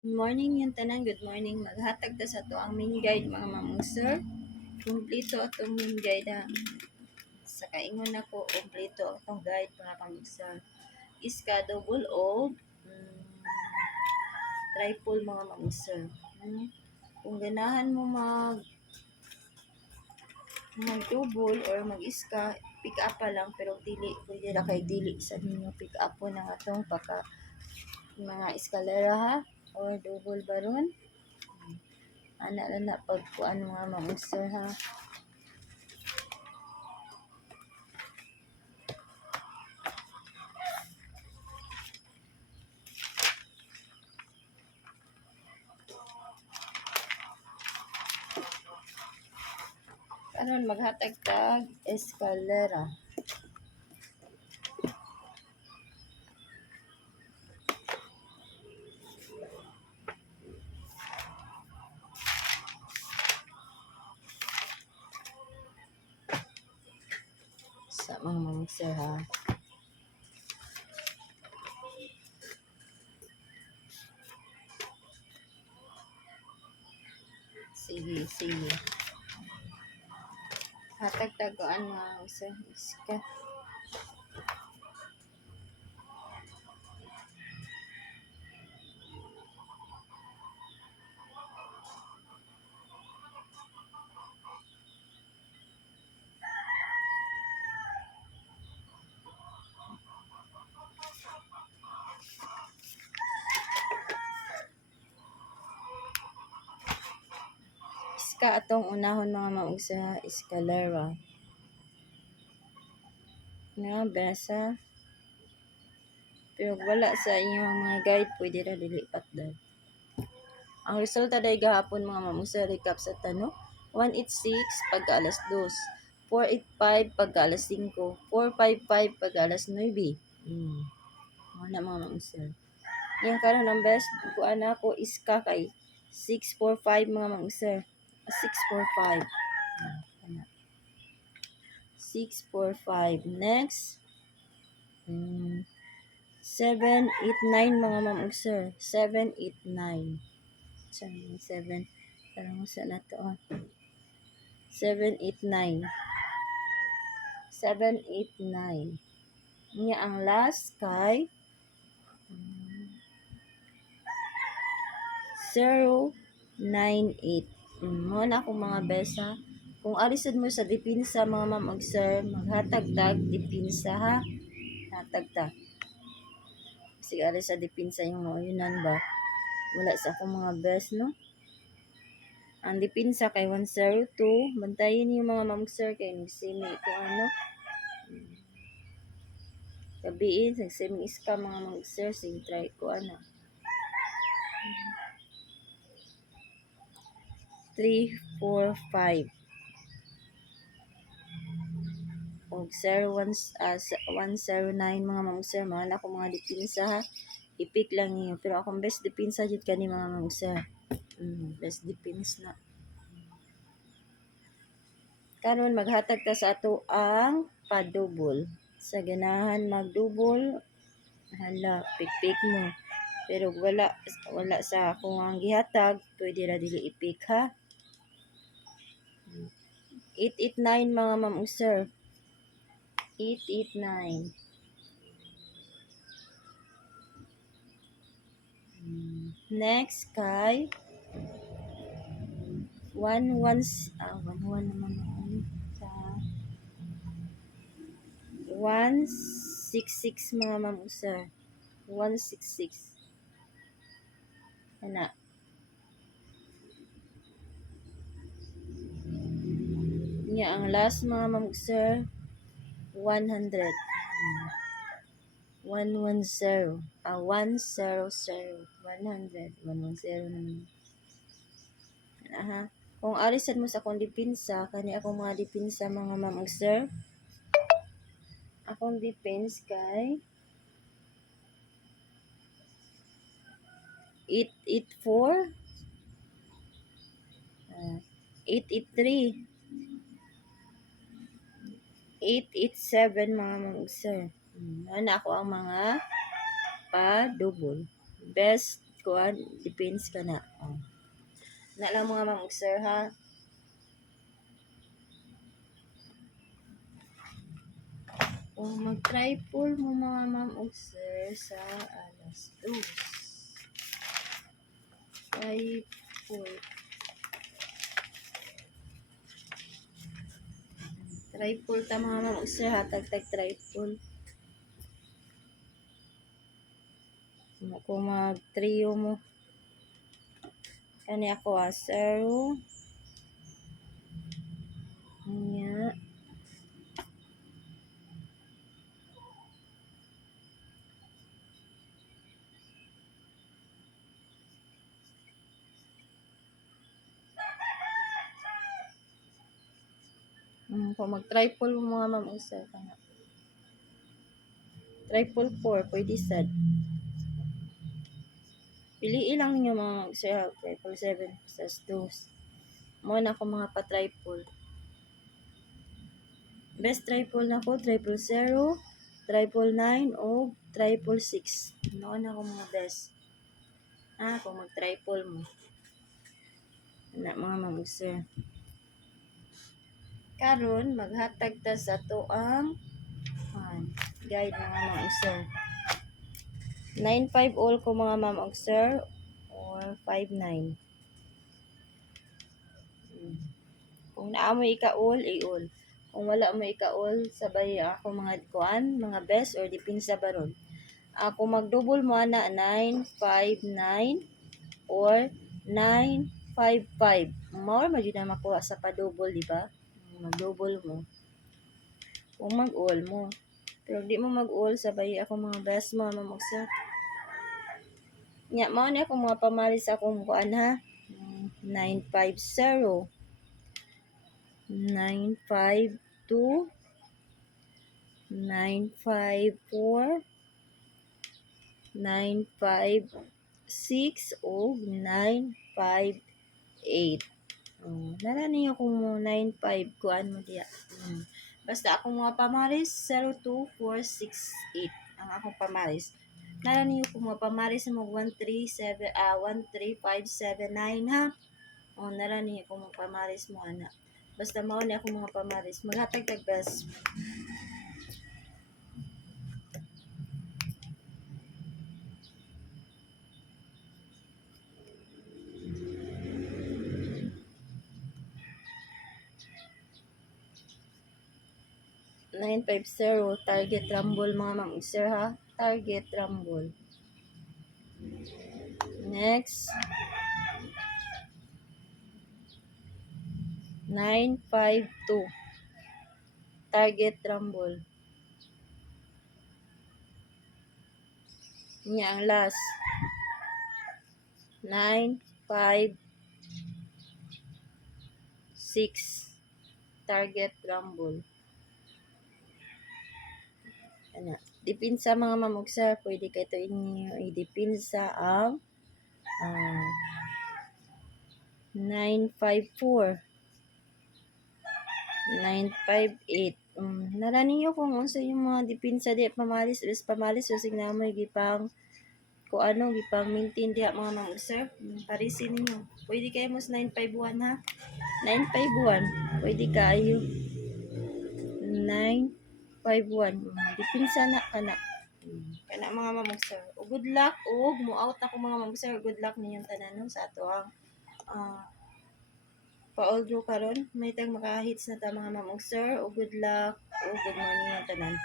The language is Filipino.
Good morning yung tanan, good morning. Maghatag ta sa to ang main guide mga mamong sir. Kumpleto atong main guide ha. Sa kaingon ako, kumpleto atong guide mga mamong sir. Iska double o triple mga mamong sir. Kung ganahan mo mag-double or mag-iska, pick up pa lang pero dili pwede ra kay dili sa ninyo pick up po ng atong mga eskalera ha or double baron. Ana na pagkuan mga mamong sir ha. Karon maghatag tag eskalera. Sa mga mamsir ha. Sige. Hatag tagoan mga mamsir. Iska. Iska atong unahon mga mamsir ha. Eskalera. Nga besa. Pero wala sa inyong mga guide, pwede na dilipat dahil. Ang resulta dahil gahapon mga mamsir, recap sa tanong. 186 pagka alas 2. 485 pagka alas 5. 455 pagka alas 9. Mga mga mamsir. Yan karon ang best kuan ako iska kay 645 mga mamsir. 645. 645. Next. 789 mga mamsir. 789. 7. Parang sa na to. 789. 789. Nga ang last kay 098. Mo na akong mga besa. Kung alisod mo sa dipinsa mga ma'am og sir, maghatag-tag dipinsa ha. Hatag-tag. Sige alis sa dipinsa yung mauyunan ba. Wala sa akong mga best no. Ang dipinsa kay 102. Bantayin niyo mga ma'am sir kay nagsimi ko ano. Gabiin, nagsimi iska mga ma'am sir. Sige try ko ano. 345 og 109 mga mamsir mga na ko mga dipinsa ha ipik lang niyo pero akong best dipinsa jud kani mga mamsir best dipins na karon maghatag ta sa ato ang padubol sa ganahan magdubol hala pik mo pero wala sa akong ang gihatag pwede ra dili ipik ha 889 mga mamsir 889 next kay 11 naman sa 166 mga mamsir 166 ana nga ang last mga mamsir 100 110 100 100 naman aha kung arisan mo sa akong dipinsa kani akong mga dipinsa mga mamsir akong depends kay 884 883 887 mga mamsir ano ako ang mga pa-double best kuan depends ka na. Na lang mga ma'am ug sir ha. Kung mag-triple mo mga ma'am ug sir sa alas 2. Triple. Triple ta mga ma'am ug sir ha, tag triple. Kung mag-trio mo. Kani ako ha, 0. Nya. Kung mag-triple mo mga ma'am ug sir kana. Triple 4, pwede sad. Piliin lang ninyo mga ma'am ug sir ha, triple 7 plus 2. Mo na ako mga pa-triple. Best triple na ko, triple 0, triple 9, o triple 6. Noon ako mga best. Kung mag-triple mo. Na mga ma'am ug sir. Karon maghatag ta sa to ang guide mga ma'am ug sir. 9.5 all ko mga ma'am ug sir or 5.9. Kung naa mo ika-all, i-all. Kung wala mo ika-all, sabay ako mga kuan, mga best or dipinsa baron. Ako mag-double mo ana 959 or 955. More man jud na makuha sa pa-double, di ba? Mag-double mo. Kung mag-all mo. Pero di mo mag-all, sabay ako mga best mo, ma'am ug sir. Nya mao ni ako mga pamalis akong kuan ha. 950, 952, 954, 956 o 958. Nara niyo kung 95 kuan mo diya. Basta akong mga pamaris 02468 ang akong pamaris. Nara niyo kung mga pamaris mo 13579 ha. Nara niyo kung mga pamaris mo ana. Basta mao ni akong mga pamaris. Maghatag tag best. (950) target rumble mga ma'am sir ha. Target rumble. Next. 952. Target rumble. Nya ang last. 956. Target rumble. Ana, dipinsa mga ma'am ug sir, pwede kay to inyo idipinsa ang 954, 958. Nara ninyo kung unsa yung mga dipinsa di pamalis o signamoy gipang kung ano gipang maintain diha mga ma'am ug sir. Parisin ninyo. Pwede kayo mas 951 ha. 951. Pwede kayo. 951. Dipinsa na kana. Kana mga ma'am ug sir. Good luck ug mo out ako mga ma'am ug sir. Good luck ninyong tanan sa ato ang pa-all draw karon. May tag maka-hits na ta mga ma'am ug sir. Good luck ug good morning ang tanan.